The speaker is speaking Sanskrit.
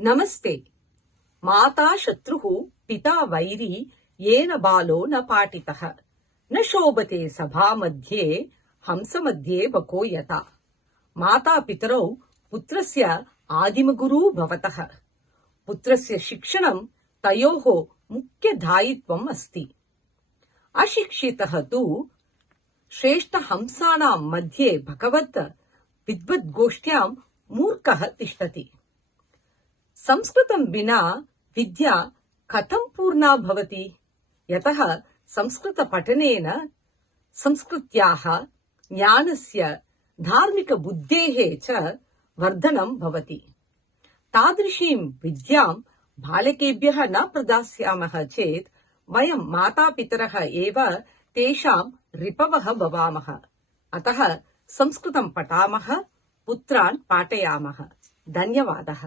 नमस्ते। माता शत्रुः पिता वैरी येन बालो न पाटितः न शोभते सभा मध्ये हंसमध्ये बको यथा। माता पितरौ पुत्रस्य आदिमगुरु भवतः। पुत्रस्य शिक्षणं तयोः मुख्यदायित्वम् अस्ति। अशिक्षितः तु श्रेष्ठहंसानां मध्ये भगवत् विद्वद्गोष्ठ्यां मूर्खः तिष्ठति। संस्कृतं विना विद्या कथं पूर्णा भवति? यतः संस्कृतपठनेन संस्कृत्याः ज्ञानस्य धार्मिकबुद्धेः च वर्धनं भवति। तादृशीं विद्यां बालकेभ्यः न प्रदास्यामः चेत् वयं मातापितरः एव तेषां रिपवः भवामः। अतः संस्कृतं पठामः, पुत्रान् पाठयामः। धन्यवादः।